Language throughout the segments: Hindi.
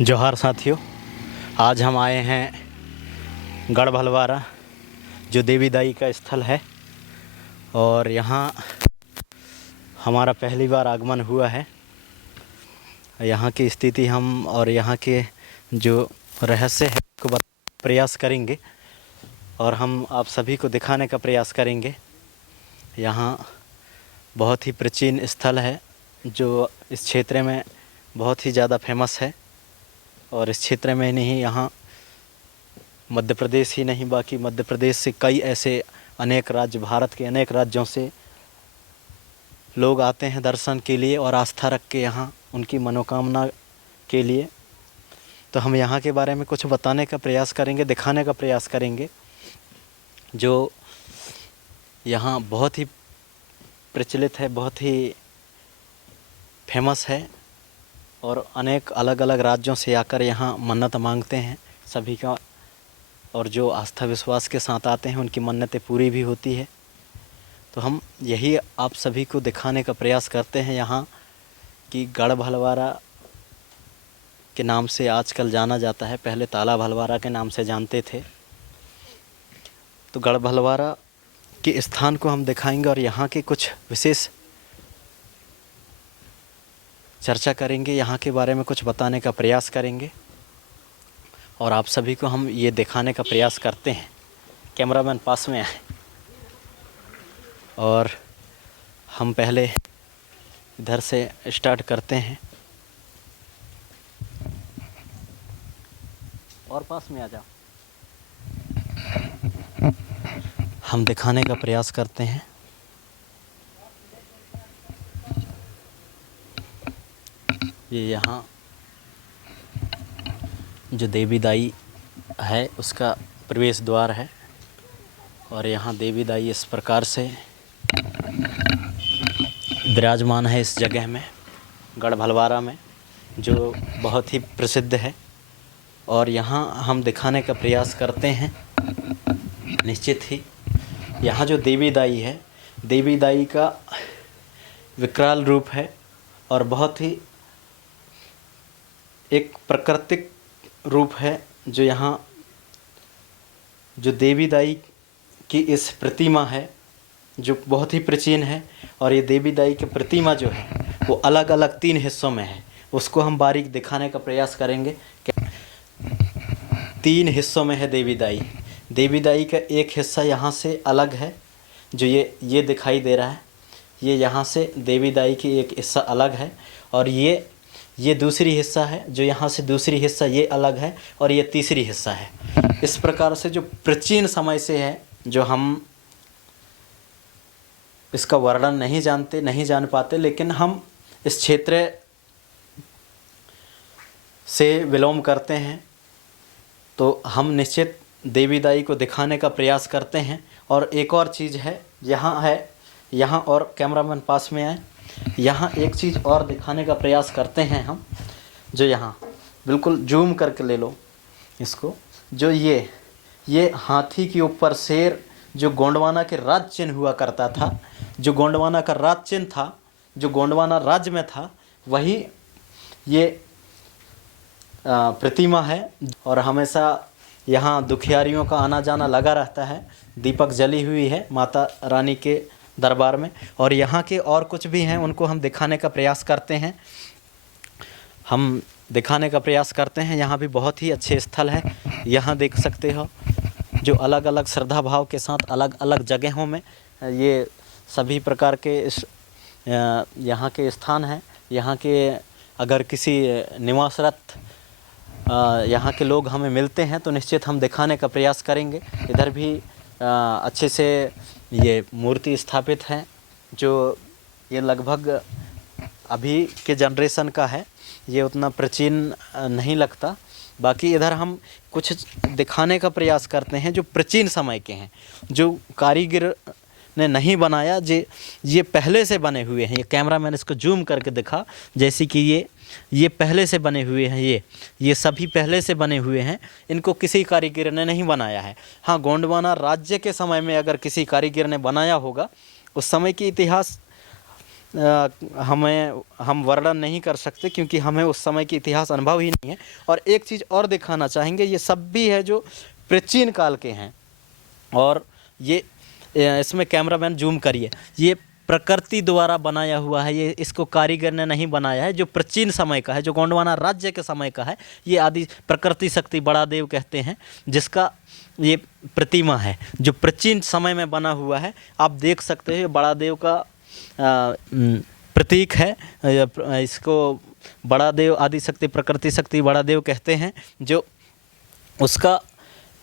जोहार साथियों, आज हम आए हैं गढ़ भलवारा जो देवी दाई का स्थल है और यहाँ हमारा पहली बार आगमन हुआ है। यहाँ की स्थिति हम और यहाँ के जो रहस्य है को प्रयास करेंगे और हम आप सभी को दिखाने का प्रयास करेंगे। यहाँ बहुत ही प्राचीन स्थल है जो इस क्षेत्र में बहुत ही ज़्यादा फेमस है और इस क्षेत्र में नहीं, यहाँ मध्य प्रदेश ही नहीं बाकी मध्य प्रदेश से कई ऐसे अनेक राज्य, भारत के अनेक राज्यों से लोग आते हैं दर्शन के लिए और आस्था रख के यहाँ उनकी मनोकामना के लिए। तो हम यहाँ के बारे में कुछ बताने का प्रयास करेंगे, दिखाने का प्रयास करेंगे। जो यहाँ बहुत ही प्रचलित है, बहुत ही फेमस है और अनेक अलग अलग राज्यों से आकर यहाँ मन्नत मांगते हैं सभी का, और जो आस्था विश्वास के साथ आते हैं उनकी मन्नतें पूरी भी होती है। तो हम यही आप सभी को दिखाने का प्रयास करते हैं यहाँ कि गढ़ भलवारा के नाम से आजकल जाना जाता है, पहले ताला भलवारा के नाम से जानते थे। तो गढ़ भलवारा के स्थान को हम दिखाएंगे और यहाँ के कुछ विशेष चर्चा करेंगे, यहाँ के बारे में कुछ बताने का प्रयास करेंगे और आप सभी को हम ये दिखाने का प्रयास करते हैं। कैमरामैन पास में आए और हम पहले इधर से स्टार्ट करते हैं और पास में आ जाओ। हम दिखाने का प्रयास करते हैं। ये यहाँ जो देवी दाई है उसका प्रवेश द्वार है और यहाँ देवी दाई इस प्रकार से विराजमान है इस जगह में, गढ़ भलवारा में, जो बहुत ही प्रसिद्ध है। और यहाँ हम दिखाने का प्रयास करते हैं निश्चित ही। यहाँ जो देवी दाई है, देवी दाई का विकराल रूप है और बहुत ही एक प्राकृतिक रूप है। जो यहाँ जो देवी दाई की इस प्रतिमा है जो बहुत ही प्राचीन है, और ये देवी दाई की प्रतिमा जो है वो अलग अलग 3 हिस्सों में है। उसको हम बारीक दिखाने का प्रयास करेंगे कि 3 हिस्सों में है देवी दाई। देवी दाई का एक हिस्सा यहाँ से अलग है, जो ये दिखाई दे रहा है। ये यहाँ से देवी दाई की एक हिस्सा अलग है और ये दूसरी हिस्सा है, जो यहाँ से दूसरी हिस्सा ये अलग है और ये तीसरी हिस्सा है। इस प्रकार से जो प्राचीन समय से है, जो हम इसका वर्णन नहीं जान पाते, लेकिन हम इस क्षेत्र से बिलोंग करते हैं तो हम निश्चित देवी दाई को दिखाने का प्रयास करते हैं। और एक और चीज़ है यहाँ और कैमरामैन पास में आए, यहाँ एक चीज़ और दिखाने का प्रयास करते हैं हम। जो यहाँ बिल्कुल जूम करके ले लो इसको, जो ये हाथी के ऊपर शेर, जो गोंडवाना के राज चिन्ह हुआ करता था, जो गोंडवाना का राज चिन्ह था, जो गोंडवाना राज्य में था, वही ये प्रतिमा है। और हमेशा यहाँ दुखियारियों का आना जाना लगा रहता है। दीपक जली हुई है माता रानी के दरबार में। और यहाँ के और कुछ भी हैं, उनको हम दिखाने का प्रयास करते हैं। यहाँ भी बहुत ही अच्छे स्थल है। यहाँ देख सकते हो जो अलग अलग श्रद्धा भाव के साथ अलग अलग जगहों में ये सभी प्रकार के यहाँ के स्थान हैं। यहाँ के अगर किसी निवासरत यहाँ के लोग हमें मिलते हैं तो निश्चित हम दिखाने का प्रयास करेंगे। इधर भी अच्छे से ये मूर्ति स्थापित है, जो ये लगभग अभी के जनरेशन का है, ये उतना प्राचीन नहीं लगता। बाकी इधर हम कुछ दिखाने का प्रयास करते हैं जो प्राचीन समय के हैं, जो कारीगर ने नहीं बनाया, ये पहले से बने हुए हैं। ये कैमरामैन इसको जूम करके दिखा, जैसे कि ये पहले से बने हुए हैं। ये सभी पहले से बने हुए हैं, इनको किसी कारीगर ने नहीं बनाया है। हाँ, गोंडवाना राज्य के समय में अगर किसी कारीगर ने बनाया होगा, उस समय की इतिहास हम वर्णन नहीं कर सकते, क्योंकि हमें उस समय की इतिहास अनुभव ही नहीं है। और एक चीज़ और दिखाना चाहेंगे, ये सब भी है जो प्राचीन काल के हैं। और ये इसमें कैमरामैन जूम करिए, ये प्रकृति द्वारा बनाया हुआ है, ये इसको कारीगर ने नहीं बनाया है, जो प्राचीन समय का है, जो गोंडवाना राज्य के समय का है। ये आदि प्रकृति शक्ति बड़ा देव कहते हैं, जिसका ये प्रतिमा है जो प्राचीन समय में बना हुआ है। आप देख सकते हैं बड़ा देव का प्रतीक है। इसको बड़ा देव आदि शक्ति प्रकृति शक्ति बड़ा देव कहते हैं, जो उसका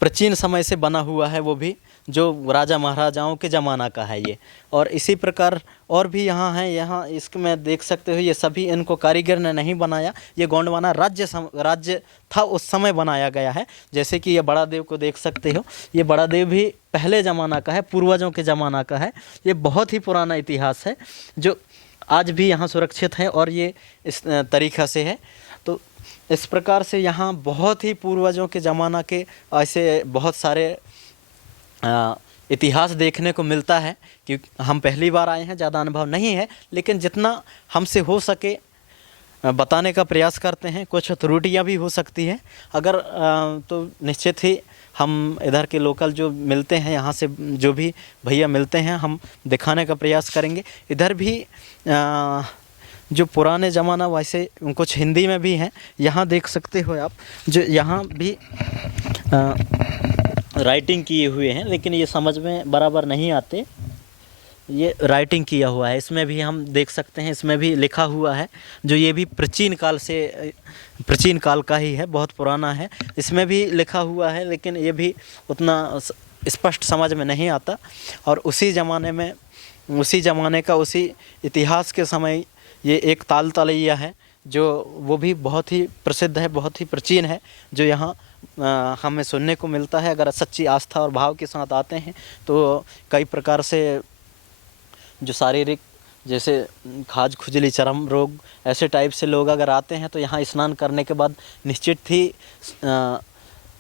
प्राचीन समय से बना हुआ है, वो भी जो राजा महाराजाओं के ज़माना का है ये। और इसी प्रकार और भी यहाँ हैं, यहाँ इसमें देख सकते हो, ये सभी इनको कारीगर ने नहीं बनाया, ये गोंडवाना राज्य था उस समय बनाया गया है। जैसे कि ये बड़ा देव को देख सकते हो, ये बड़ा देव भी पहले ज़माना का है, पूर्वजों के ज़माना का है। ये बहुत ही पुराना इतिहास है जो आज भी यहाँ सुरक्षित है और ये इस तरीक़ा से है। तो इस प्रकार से यहाँ बहुत ही पूर्वजों के ज़माना के ऐसे बहुत सारे इतिहास देखने को मिलता है। क्योंकि हम पहली बार आए हैं, ज़्यादा अनुभव नहीं है, लेकिन जितना हमसे हो सके बताने का प्रयास करते हैं। कुछ त्रुटियां भी हो सकती हैं अगर तो निश्चित ही हम इधर के लोकल जो मिलते हैं, यहाँ से जो भी भैया मिलते हैं, हम दिखाने का प्रयास करेंगे। इधर भी जो पुराने ज़माना वैसे कुछ हिंदी में भी हैं, यहाँ देख सकते हो आप, जो यहाँ भी राइटिंग किए हुए हैं, लेकिन ये समझ में बराबर नहीं आते। ये राइटिंग किया हुआ है, इसमें भी हम देख सकते हैं, इसमें भी लिखा हुआ है, जो ये भी प्राचीन काल का ही है, बहुत पुराना है। इसमें भी लिखा हुआ है, लेकिन ये भी उतना स्पष्ट समझ में नहीं आता। और उसी ज़माने का उसी इतिहास के समय ये एक ताल तलैया है, जो वो भी बहुत ही प्रसिद्ध है, बहुत ही प्राचीन है, जो यहाँ हमें सुनने को मिलता है। अगर सच्ची आस्था और भाव के साथ आते हैं तो कई प्रकार से जो शारीरिक, जैसे खाज खुजली, चर्म रोग, ऐसे टाइप से लोग अगर आते हैं तो यहाँ स्नान करने के बाद निश्चित ही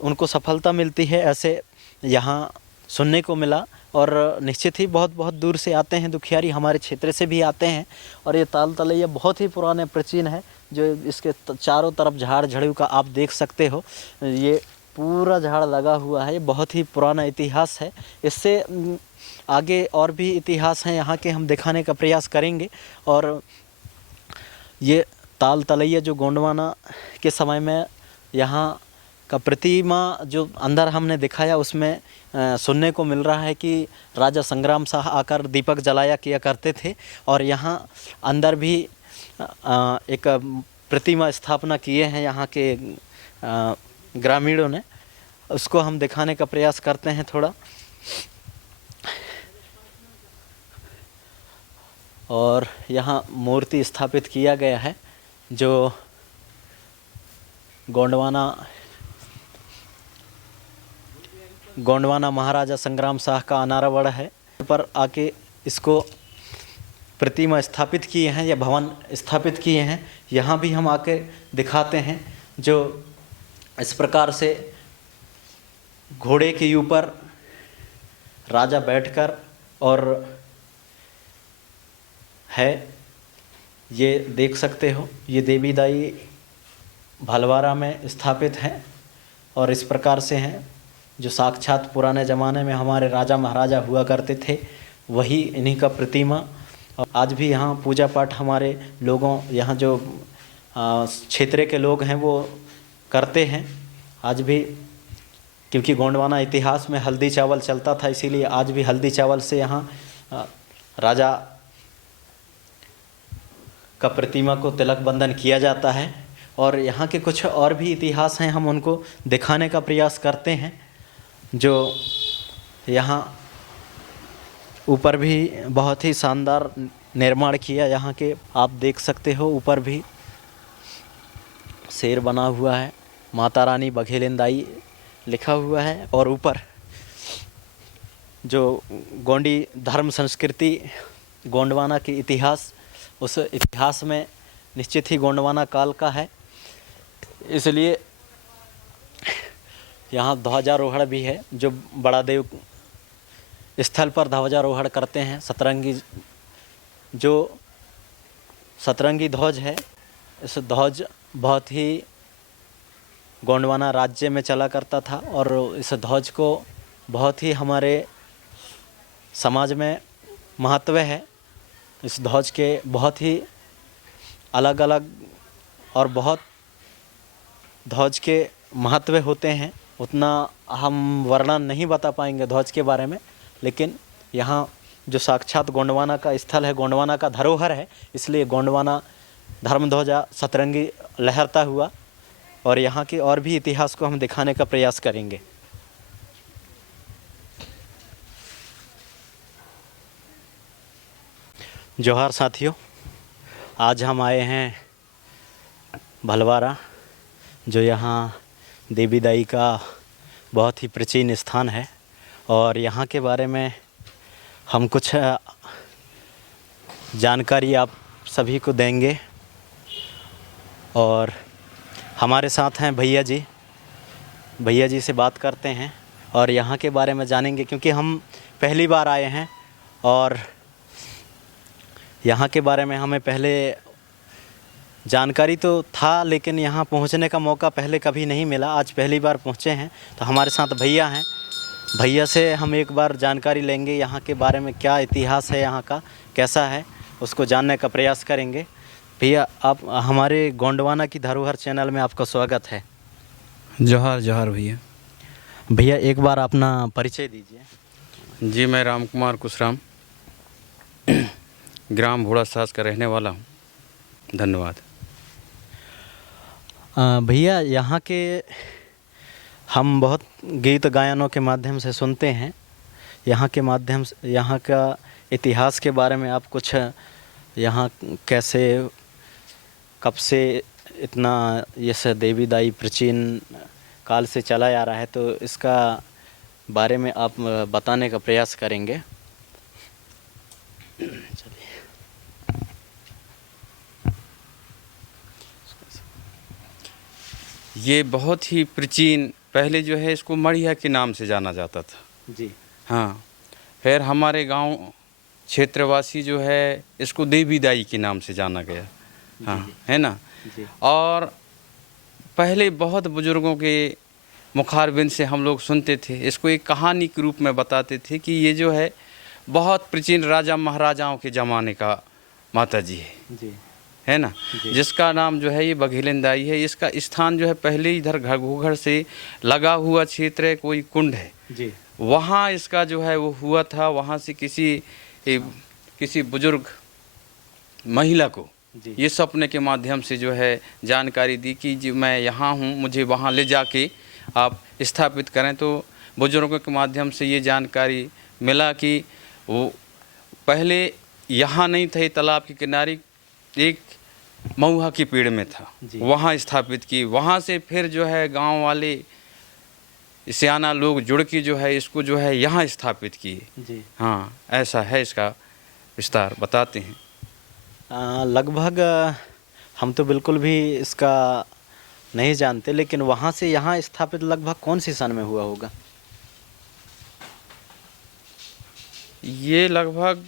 उनको सफलता मिलती है, ऐसे यहाँ सुनने को मिला। और निश्चित ही बहुत बहुत दूर से आते हैं दुखियारी, हमारे क्षेत्र से भी आते हैं। और ये ताल तलैया बहुत ही पुराने प्राचीन है, जो इसके चारों तरफ झाड़ झाड़ियों का आप देख सकते हो, ये पूरा झाड़ लगा हुआ है। ये बहुत ही पुराना इतिहास है। इससे आगे और भी इतिहास हैं यहाँ के, हम दिखाने का प्रयास करेंगे। और ये ताल तलैया जो गोंडवाना के समय में यहाँ का प्रतिमा जो अंदर हमने दिखाया, उसमें सुनने को मिल रहा है कि राजा संग्राम शाह आकर दीपक जलाया किया करते थे। और यहाँ अंदर भी एक प्रतिमा स्थापना किए हैं यहाँ के ग्रामीणों ने, उसको हम दिखाने का प्रयास करते हैं थोड़ा। और यहाँ मूर्ति स्थापित किया गया है, जो गोंडवाना महाराजा संग्राम शाह का अनारवड़ है। पर आके इसको प्रतिमा स्थापित किए हैं या भवन स्थापित किए हैं, यहाँ भी हम आके दिखाते हैं। जो इस प्रकार से घोड़े के ऊपर राजा बैठकर और है, ये देख सकते हो, ये देवी दाई भलवारा में स्थापित है। और इस प्रकार से हैं, जो साक्षात पुराने ज़माने में हमारे राजा महाराजा हुआ करते थे, वही इन्हीं का प्रतिमा। और आज भी यहाँ पूजा पाठ हमारे लोगों, यहाँ जो क्षेत्र के लोग हैं वो करते हैं आज भी। क्योंकि गोंडवाना इतिहास में हल्दी चावल चलता था, इसीलिए आज भी हल्दी चावल से यहाँ राजा का प्रतिमा को तिलक बंधन किया जाता है। और यहाँ के कुछ और भी इतिहास हैं, हम उनको दिखाने का प्रयास करते हैं। जो यहाँ ऊपर भी बहुत ही शानदार निर्माण किया, यहाँ के आप देख सकते हो, ऊपर भी शेर बना हुआ है, माता रानी बघेलिंदाई लिखा हुआ है। और ऊपर जो गोंडी धर्म संस्कृति, गोंडवाना की इतिहास, उस इतिहास में निश्चित ही गोंडवाना काल का है, इसलिए यहाँ ध्वजारोहण भी है। जो बड़ा देव स्थल पर ध्वजारोहण करते हैं, सतरंगी जो सतरंगी ध्वज है। इस ध्वज बहुत ही गोंडवाना राज्य में चला करता था और इस ध्वज को बहुत ही हमारे समाज में महत्व है। इस ध्वज के बहुत ही अलग अलग और बहुत ध्वज के महत्व होते हैं। उतना हम वर्णन नहीं बता पाएंगे ध्वज के बारे में, लेकिन यहाँ जो साक्षात गोंडवाना का स्थल है, गोंडवाना का धरोहर है, इसलिए गोंडवाना धर्म ध्वजा सतरंगी लहरता हुआ और यहाँ के और भी इतिहास को हम दिखाने का प्रयास करेंगे। जोहार साथियों, आज हम आए हैं भलवारा, जो यहाँ देवी दाई का बहुत ही प्राचीन स्थान है और यहाँ के बारे में हम कुछ जानकारी आप सभी को देंगे। और हमारे साथ हैं भैया जी से बात करते हैं और यहाँ के बारे में जानेंगे, क्योंकि हम पहली बार आए हैं और यहाँ के बारे में हमें पहले जानकारी तो था, लेकिन यहाँ पहुँचने का मौका पहले कभी नहीं मिला। आज पहली बार पहुँचे हैं, तो हमारे साथ भैया हैं। भैया से हम एक बार जानकारी लेंगे, यहाँ के बारे में क्या इतिहास है, यहाँ का कैसा है, उसको जानने का प्रयास करेंगे। भैया, आप हमारे गोंडवाना की धरोहर चैनल में आपका स्वागत है। जोहार जोहार भैया। भैया, एक बार अपना परिचय दीजिए। जी, मैं राम कुमार कुशराम ग्राम भोड़ा सास का रहने वाला हूँ। धन्यवाद। भैया, यहाँ के हम बहुत गीत गायनों के माध्यम से सुनते हैं। यहाँ के माध्यम से यहाँ का इतिहास के बारे में आप कुछ, यहाँ कैसे कब से इतना ये देवी दाई प्राचीन काल से चला आ रहा है, तो इसका बारे में आप बताने का प्रयास करेंगे। चलिए। ये बहुत ही प्राचीन, पहले जो है इसको मड़िया के नाम से जाना जाता था जी। हाँ, फिर हमारे गांव क्षेत्रवासी जो है इसको देवी दाई के नाम से जाना गया। हाँ, है ना जी। और पहले बहुत बुजुर्गों के मुखारबिन से हम लोग सुनते थे, इसको एक कहानी के रूप में बताते थे कि ये जो है बहुत प्राचीन राजा महाराजाओं के ज़माने का माता जी है ना, जिसका नाम जो है ये बघेलनदाई है। इसका स्थान जो है पहले इधर घूघर से लगा हुआ क्षेत्र है, कोई कुंड है जी, वहाँ इसका जो है वो हुआ था। वहाँ से किसी बुजुर्ग महिला को ये सपने के माध्यम से जो है जानकारी दी कि जी मैं यहाँ हूँ, मुझे वहाँ ले जाके आप स्थापित करें। तो बुजुर्गों के माध्यम से ये जानकारी मिला कि वो पहले यहाँ नहीं थे, तालाब के किनारे एक महुआ के पेड़ में था, वहाँ स्थापित की। वहाँ से फिर जो है गांव वाले सियाना लोग जुड़ के जो है इसको जो है यहाँ स्थापित किए। हाँ, ऐसा है, इसका विस्तार बताते हैं। लगभग हम तो बिल्कुल भी इसका नहीं जानते, लेकिन वहाँ से यहाँ स्थापित लगभग कौन सी सन में हुआ होगा? ये लगभग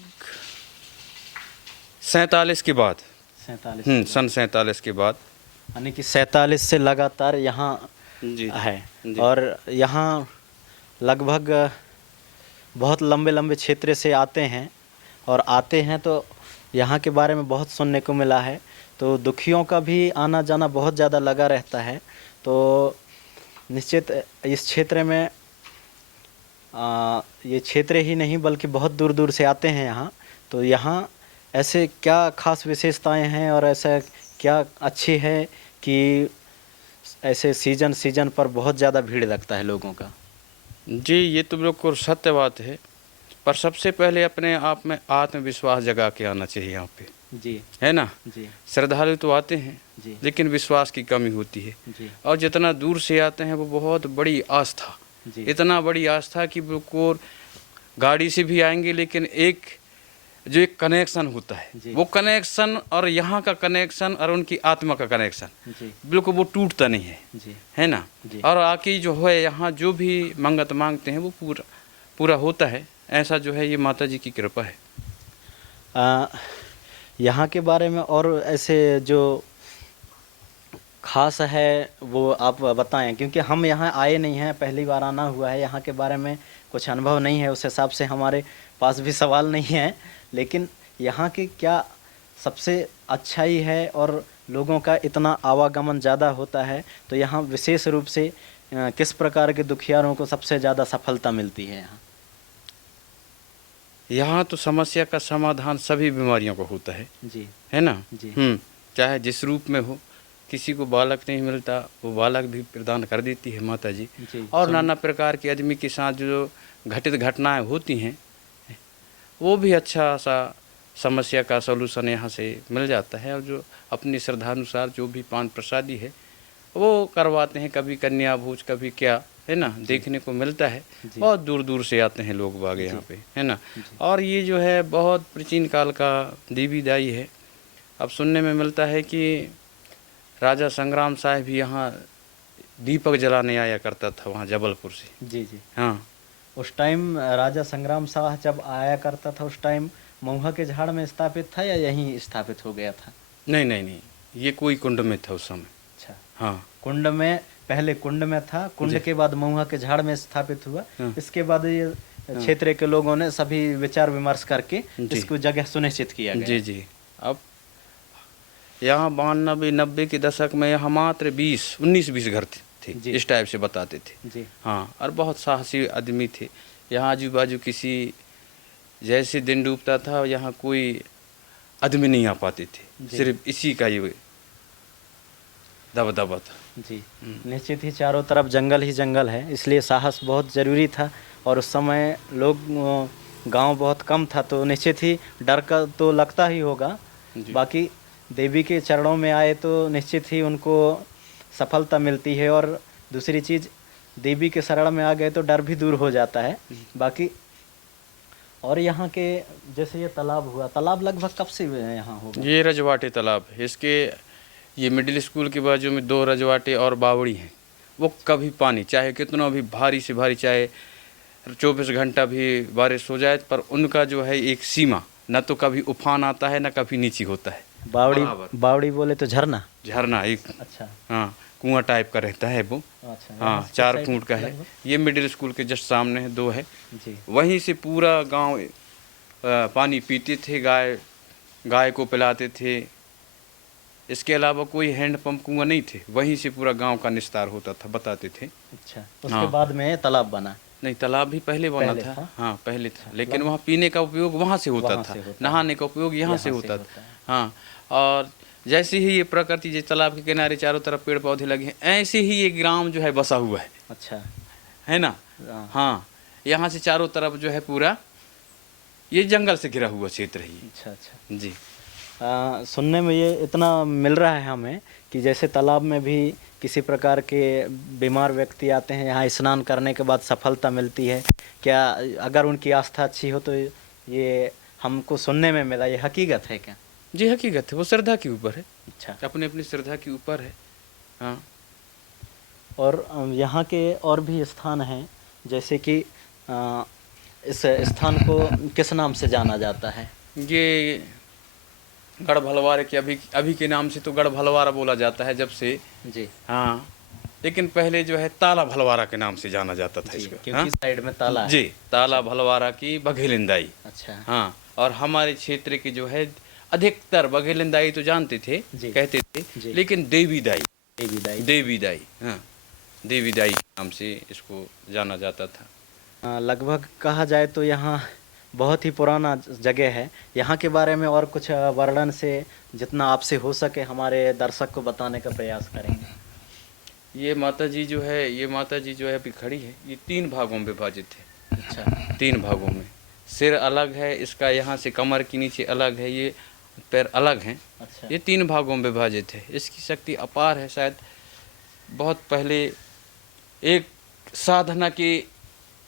47 के बाद, 47 सन 47 के बाद, यानी कि 47 से लगातार यहाँ है। और यहाँ लगभग बहुत लंबे लंबे क्षेत्र से आते हैं और आते हैं तो यहाँ के बारे में बहुत सुनने को मिला है। तो दुखियों का भी आना जाना बहुत ज़्यादा लगा रहता है। तो निश्चित इस क्षेत्र में ये क्षेत्र ही नहीं बल्कि बहुत दूर दूर से आते हैं यहाँ। तो यहाँ ऐसे क्या खास विशेषताएं हैं और ऐसा क्या अच्छी है कि ऐसे सीजन पर बहुत ज़्यादा भीड़ लगता है लोगों का? जी, ये तो बिल्कुल सत्य बात है, पर सबसे पहले अपने आप में आत्मविश्वास जगा के आना चाहिए यहाँ पे। जी, है ना जी। श्रद्धालु तो आते हैं जी, लेकिन विश्वास की कमी होती है जी। और जितना दूर से आते हैं वो बहुत बड़ी आस्था, इतना बड़ी आस्था कि बिल्कुल गाड़ी से भी आएंगे, लेकिन एक कनेक्शन होता है, वो कनेक्शन और यहाँ का कनेक्शन और उनकी आत्मा का कनेक्शन बिल्कुल वो टूटता नहीं है। है ना। और आके जो है यहाँ जो भी मंगत मांगते हैं वो पूरा होता है। ऐसा जो है ये माता जी की कृपा है। यहाँ के बारे में और ऐसे जो खास है वो आप बताएं, क्योंकि हम यहाँ आए नहीं हैं, पहली बार आना हुआ है, यहाँ के बारे में कुछ अनुभव नहीं है, उस हिसाब से हमारे पास भी सवाल नहीं है। लेकिन यहाँ की क्या सबसे अच्छाई है और लोगों का इतना आवागमन ज़्यादा होता है, तो यहाँ विशेष रूप से किस प्रकार के दुखियारों को सबसे ज़्यादा सफलता मिलती है यहाँ? यहाँ तो समस्या का समाधान सभी बीमारियों को होता जी है ना। जी चाहे जिस रूप में हो, किसी को बालक नहीं मिलता वो बालक भी प्रदान कर देती है माता जी। जी। और नाना प्रकार के आदमी के साथ जो घटित घटनाएं होती हैं वो भी अच्छा सा समस्या का सलूशन यहाँ से मिल जाता है। और जो अपनी श्रद्धानुसार जो भी पान प्रसादी है वो करवाते हैं, कभी कन्या भोज कभी क्या, है ना, देखने को मिलता है। बहुत दूर दूर से आते हैं लोग बाग यहाँ पे, है ना। और ये जो है बहुत प्राचीन काल का देवीदाई है। अब सुनने में मिलता है कि राजा संग्राम साहब भी यहाँ दीपक जलाने आया करता था वहाँ जबलपुर से। जी जी। हाँ, उस टाइम राजा संग्राम शाह जब आया करता था, उस टाइम महुआ के झाड़ में स्थापित था या यहीं स्थापित हो गया था? नहीं नहीं नहीं, ये कोई कुंड में था उस समय। अच्छा, हाँ, कुंड में, पहले कुंड में था, कुंड के बाद महुआ के झाड़ में स्थापित हुआ। इसके बाद ये क्षेत्र के लोगों ने सभी विचार विमर्श करके इसको जगह सुनिश्चित किया गया। जी जी। अब यहाँ 92-90 के दशक में यहाँ मात्र 19-20 घर थे, इस टाइप से बताते थे जी। हाँ, और बहुत साहसी आदमी थे। यहाँ आजू बाजू किसी जैसे दिन डूबता था यहाँ कोई आदमी नहीं आ पाते थे, सिर्फ इसी का ही दबदबा था। जी, निश्चित ही चारों तरफ जंगल ही जंगल है, इसलिए साहस बहुत ज़रूरी था। और उस समय लोग, गांव बहुत कम था, तो निश्चित ही डर का तो लगता ही होगा। बाकी देवी के चरणों में आए तो निश्चित ही उनको सफलता मिलती है। और दूसरी चीज़, देवी के शरण में आ गए तो डर भी दूर हो जाता है। बाकी और यहाँ के जैसे ये तालाब हुआ, तालाब लगभग कब से यहाँ होगा? ये रजवाटे तालाब है, इसके ये मिडिल स्कूल के बाजू में 2 रजवाटे और बावड़ी हैं। वो कभी पानी चाहे कितना भी भारी से भारी, चाहे 24 घंटा भी बारिश हो जाए, पर उनका जो है एक सीमा, न तो कभी उफान आता है न कभी नीची होता है। बावड़ी बोले तो झरना? झरना एक, अच्छा, हाँ, कुआं टाइप का रहता है वो। अच्छा, हाँ, 4 फुट का है। ये मिडिल स्कूल के जस्ट सामने है, 2 है जी। वहीं से पूरा गांव पानी पीते थे, गाय को पिलाते थे। इसके अलावा कोई हैंडपंप कुआं नहीं थे, वहीं से पूरा गांव का निस्तार होता था, बताते थे। अच्छा, उसके बाद में तालाब बना? नहीं, तालाब भी पहले बना था। हाँ, पहले था, लेकिन वहाँ पीने का उपयोग वहाँ से होता था, नहाने का उपयोग यहाँ से होता था। हाँ, और जैसे ही ये प्रकृति, जैसे तालाब के किनारे चारों तरफ पेड़ पौधे लगे हैं, ऐसे ही ये ग्राम जो है बसा हुआ है। अच्छा, है ना। हाँ, यहाँ से चारों तरफ जो है पूरा ये जंगल से घिरा हुआ क्षेत्र है। अच्छा अच्छा जी। सुनने में ये इतना मिल रहा है हमें कि जैसे तालाब में भी किसी प्रकार के बीमार व्यक्ति आते हैं, यहाँ स्नान करने के बाद सफलता मिलती है क्या? अगर उनकी आस्था अच्छी हो तो ये हमको सुनने में मिला, ये हकीकत है क्या? जी, हकीकत है, वो श्रद्धा के ऊपर है। अच्छा, अपने अपनी श्रद्धा के ऊपर है। हाँ, और यहाँ के और भी स्थान हैं, जैसे कि इस स्थान को किस नाम से जाना जाता है? ये गढ़ भलवारा के अभी के नाम से तो गढ़ भलवारा बोला जाता है जब से। जी। हाँ, लेकिन पहले जो है ताला भलवारा के नाम से जाना जाता था इसको, क्योंकि साइड में ताला है। जी, ताला भलवारा की बघेलिंदाई। अच्छा, हाँ, और हमारे क्षेत्र की जो है अधिकतर बघेलिंदाई तो जानते थे, कहते थे, लेकिन देवीदाई, हाँ, देवीदाई नाम से इसको जाना जाता था। लगभग कहा जाए तो यहाँ बहुत ही पुराना जगह है। यहाँ के बारे में और कुछ वर्णन से जितना आपसे हो सके हमारे दर्शक को बताने का प्रयास करेंगे। ये माता जी जो है अभी खड़ी है, ये 3 भागों में विभाजित है। अच्छा, 3 भागों में। सिर अलग है इसका, यहाँ से कमर के नीचे अलग है, ये पैर अलग हैं। अच्छा, ये 3 भागों में विभाजित है। इसकी शक्ति अपार है। शायद बहुत पहले एक साधना के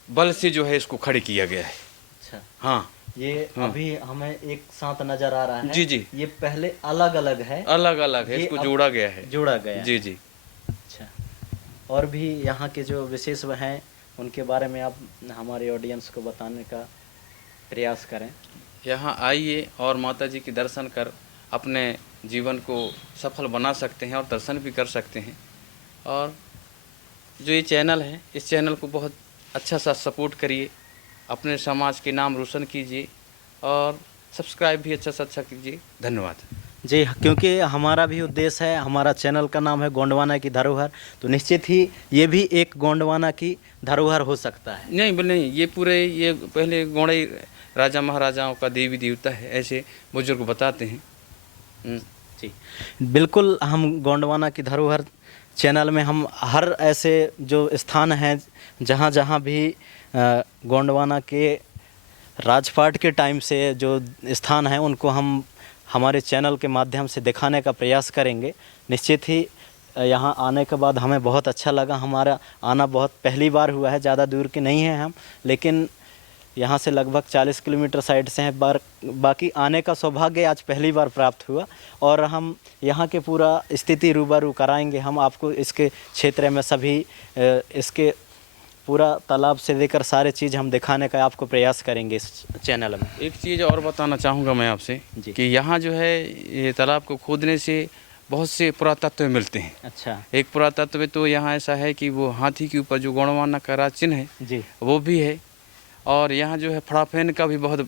बल से जो है इसको खड़े किया गया है। अच्छा, हाँ, ये अभी हमें एक साथ नजर आ रहा है। जी जी, ये पहले अलग अलग है, इसको जोड़ा गया है। जी जी। अच्छा, और भी यहाँ के जो विशेष हैं उनके बारे में आप हमारे ऑडियंस को बताने का प्रयास करें। यहाँ आइए और माता जी के दर्शन कर अपने जीवन को सफल बना सकते हैं और दर्शन भी कर सकते हैं। और जो ये चैनल है, इस चैनल को बहुत अच्छा सा सपोर्ट करिए, अपने समाज के नाम रोशन कीजिए और सब्सक्राइब भी अच्छा से अच्छा कीजिए। धन्यवाद जी, क्योंकि हमारा भी उद्देश्य है, हमारा चैनल का नाम है गोंडवाना की धरोहर, तो निश्चित ही ये भी एक गोंडवाना की धरोहर हो सकता है। नहीं, ये पूरे ये पहले गौड़े राजा महाराजाओं का देवी देवता है, ऐसे बुजुर्ग बताते हैं। जी, बिल्कुल। हम गोंडवाना की धरोहर चैनल में हम हर ऐसे जो स्थान हैं जहाँ जहाँ भी गोंडवाना के राजपाट के टाइम से जो स्थान हैं उनको हम हमारे चैनल के माध्यम से दिखाने का प्रयास करेंगे। निश्चित ही यहाँ आने के बाद हमें बहुत अच्छा लगा। हमारा आना बहुत पहली बार हुआ है, ज़्यादा दूर के नहीं हैं हम, लेकिन यहाँ से लगभग 40 किलोमीटर साइड से हैं। बाकी आने का सौभाग्य आज पहली बार प्राप्त हुआ और हम यहाँ के पूरा स्थिति रूबरू कराएंगे। हम आपको इसके क्षेत्र में सभी इसके पूरा तालाब से लेकर सारे चीज़ हम दिखाने का आपको प्रयास करेंगे इस चैनल में। एक चीज़ और बताना चाहूँगा मैं आपसे कि यहाँ जो है ये तालाब को खोदने से बहुत से पुरातत्व मिलते हैं। अच्छा। एक पुरातत्व तो यहाँ ऐसा है कि वो हाथी के ऊपर जो गोंडवाना का राज चिन्ह है जी, वो भी है। और यहाँ जो है फड़ाफैन का भी बहुत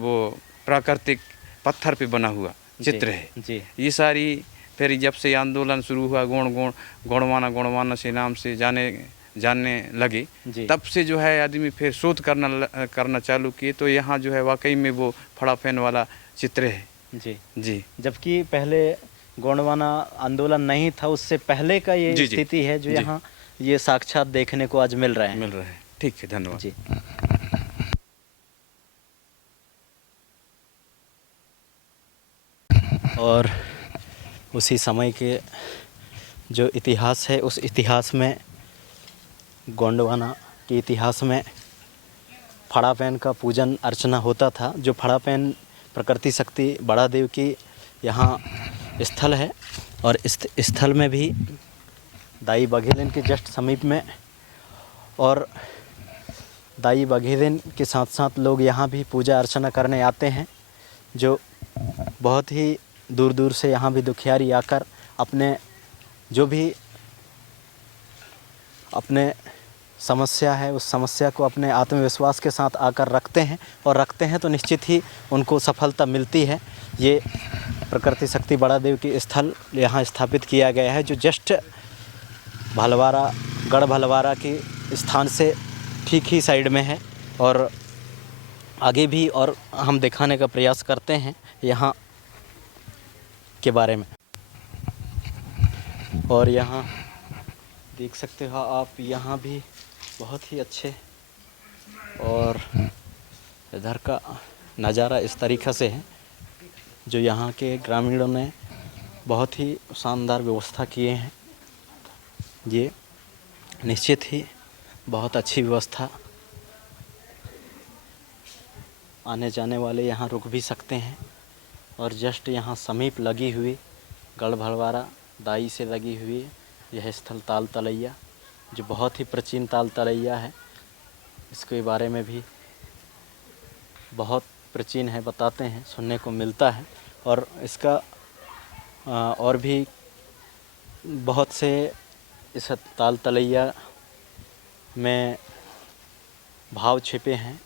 वो प्राकृतिक पत्थर पे बना हुआ चित्र है जी। ये सारी फिर जब से आंदोलन शुरू हुआ गोंडवाना से नाम से जानने लगे, तब से जो है आदमी फिर शोध करना चालू किए, तो यहाँ जो है वाकई में वो फड़ाफैन वाला चित्र है जी जी। जबकि पहले गोंडवाना आंदोलन नहीं था, उससे पहले का ये स्थिति है जो यहाँ ये साक्षात देखने को आज मिल रहा है। ठीक है, धन्यवाद जी। और उसी समय के जो इतिहास है, उस इतिहास में गोंडवाना के इतिहास में फड़ापैन का पूजन अर्चना होता था। जो फड़ापैन प्रकृति शक्ति बड़ा देव की यहाँ स्थल है और इस स्थल में भी दाई बघेलिन के जस्ट समीप में, और दाई बघेलिन के साथ साथ लोग यहाँ भी पूजा अर्चना करने आते हैं। जो बहुत ही दूर दूर से यहाँ भी दुखियारी आकर अपने जो भी अपने समस्या है उस समस्या को अपने आत्मविश्वास के साथ आकर रखते हैं तो निश्चित ही उनको सफलता मिलती है। ये प्रकृति शक्ति बड़ा देव की स्थल यहाँ स्थापित किया गया है, जो जस्ट गढ़ भलवारा के स्थान से ठीक ही साइड में है। और आगे भी और हम दिखाने का प्रयास करते हैं यहाँ के बारे में। और यहाँ देख सकते हो आप, यहाँ भी बहुत ही अच्छे, और इधर का नज़ारा इस तरीक़े से है जो यहाँ के ग्रामीणों ने बहुत ही शानदार व्यवस्था किए हैं। ये निश्चित ही बहुत अच्छी व्यवस्था, आने जाने वाले यहाँ रुक भी सकते हैं। और जस्ट यहाँ समीप लगी हुई गढ़ भलवारा दाई से लगी हुई यह स्थल ताल तलैया, जो बहुत ही प्राचीन ताल तलैया है। इसके बारे में भी बहुत प्राचीन है, बताते हैं, सुनने को मिलता है। और इसका और भी बहुत से इस ताल तलैया में भाव छिपे हैं,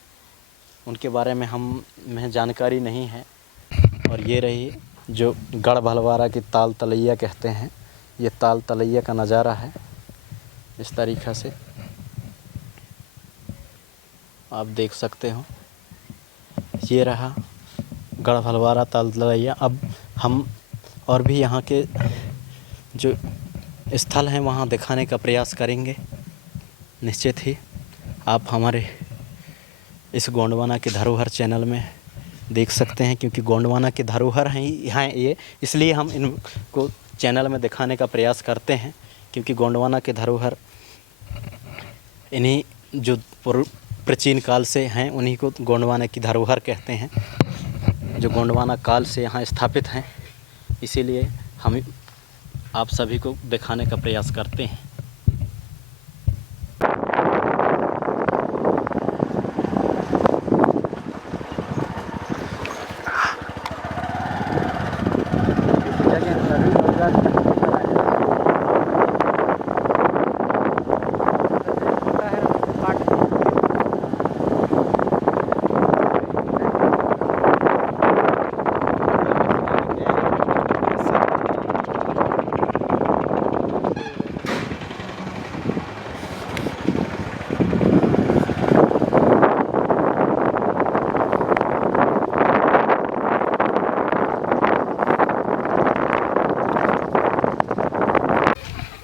उनके बारे में हमें जानकारी नहीं है। और ये रही जो गढ़ भलवारा की ताल तलैया कहते हैं, ये ताल तलैया का नज़ारा है इस तरीक़ा से आप देख सकते हो। ये रहा गढ़ भलवारा ताल तलैया। अब हम और भी यहाँ के जो स्थल हैं वहाँ दिखाने का प्रयास करेंगे। निश्चित ही आप हमारे इस गोंडवाना की धरोहर चैनल में देख सकते हैं, क्योंकि गोंडवाना की धरोहर हैं ये, इसलिए हम इनको चैनल में दिखाने का प्रयास करते हैं। क्योंकि गोंडवाना के धरोहर इन्हीं जो प्राचीन काल से हैं उन्हीं को गोंडवाना की धरोहर कहते हैं, जो गोंडवाना काल से यहाँ स्थापित हैं। इसीलिए हम आप सभी को दिखाने का प्रयास करते हैं।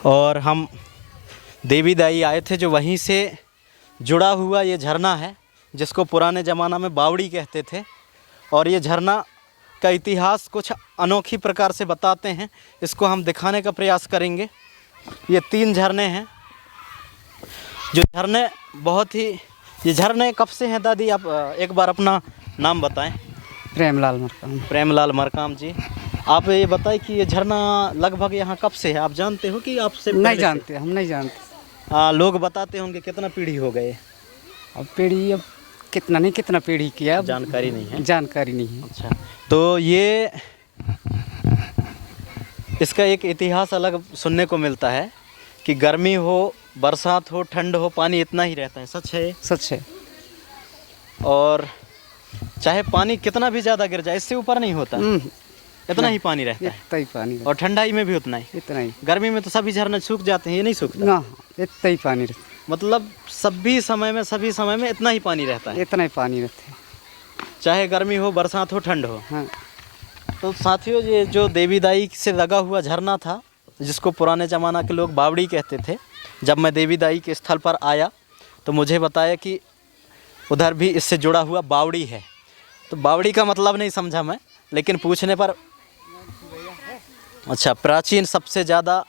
और हम देवी दाई आए थे, जो वहीं से जुड़ा हुआ ये झरना है, जिसको पुराने ज़माना में बावड़ी कहते थे। और ये झरना का इतिहास कुछ अनोखी प्रकार से बताते हैं, इसको हम दिखाने का प्रयास करेंगे। ये 3 झरने हैं, जो झरने बहुत ही, ये झरने कब से हैं दादी? आप एक बार अपना नाम बताएं। प्रेमलाल मरकाम। प्रेमलाल मरकाम जी, आप ये बताएं कि ये झरना लगभग यहाँ कब से है? आप जानते हो कि आपसे नहीं जानते, हम नहीं जानते। लोग बताते होंगे कितना पीढ़ी हो गए? अब पीढ़ी, अब कितना नहीं कितना पीढ़ी किया, अब जानकारी नहीं है। जानकारी नहीं है। अच्छा, तो ये इसका एक इतिहास अलग सुनने को मिलता है कि गर्मी हो, बरसात हो, ठंड हो, पानी इतना ही रहता है। सच है? सच है। और चाहे पानी कितना भी ज़्यादा गिर जाए, इससे ऊपर नहीं होता, इतना ही पानी रहता है। इतना ही पानी, और ठंडाई में भी उतना ही। इतना ही। गर्मी में तो सभी झरने सूख जाते हैं, ये नहीं सूखता ना, इतना ही पानी रहता मतलब सभी समय में इतना ही पानी रहता है। है, इतना ही पानी रहता है, चाहे गर्मी हो, बरसात हो, ठंड हो। हाँ। तो साथियों, ये जो देवी दाई से लगा हुआ झरना था, जिसको पुराने ज़माना के लोग बावड़ी कहते थे, जब मैं देवी दाई के स्थल पर आया तो मुझे बताया कि उधर भी इससे जुड़ा हुआ बावड़ी है। तो बावड़ी का मतलब नहीं समझा मैं, लेकिन पूछने पर अच्छा, प्राचीन सबसे ज़्यादा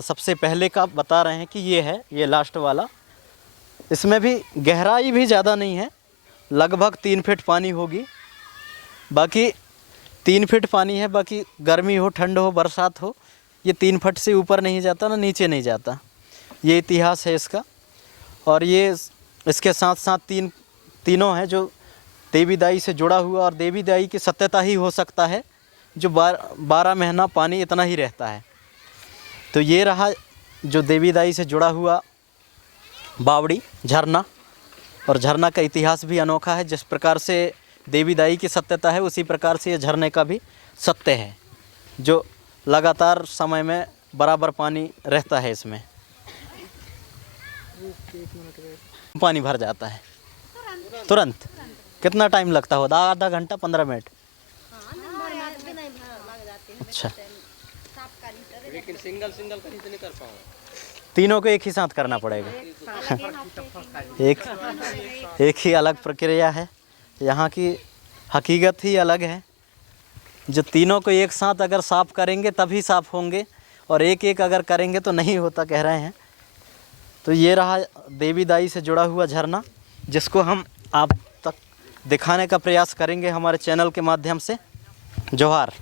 सबसे पहले का बता रहे हैं कि ये है, ये लास्ट वाला। इसमें भी गहराई भी ज़्यादा नहीं है, लगभग 3 फीट पानी होगी। बाकी 3 फीट पानी है, बाकी गर्मी हो, ठंड हो, बरसात हो, ये 3 फीट से ऊपर नहीं जाता, ना नीचे नहीं जाता। ये इतिहास है इसका। और ये इसके साथ साथ तीनों हैं जो देवी दाई से जुड़ा हुआ, और देवी दाई की सत्यता ही हो सकता है जो 12 महीना पानी इतना ही रहता है। तो ये रहा जो देवी दाई से जुड़ा हुआ बावड़ी झरना। और झरना का इतिहास भी अनोखा है, जिस प्रकार से देवी दाई की सत्यता है, उसी प्रकार से ये झरने का भी सत्य है, जो लगातार समय में बराबर पानी रहता है। इसमें पानी भर जाता है तुरंत। कितना टाइम लगता होगा? आधा घंटा, 15 मिनट? अच्छा, लेकिन सिंगल कहीं से नहीं कर पाऊँ। तीनों को एक ही साथ करना पड़ेगा। एक ही अलग प्रक्रिया है, यहाँ की हकीकत ही अलग है। जो तीनों को एक साथ अगर साफ़ करेंगे तभी साफ़ होंगे, और एक एक अगर करेंगे तो नहीं होता, कह रहे हैं। तो ये रहा देवी दाई से जुड़ा हुआ झरना, जिसको हम आप तक दिखाने का प्रयास करेंगे हमारे चैनल के माध्यम से। जोहार।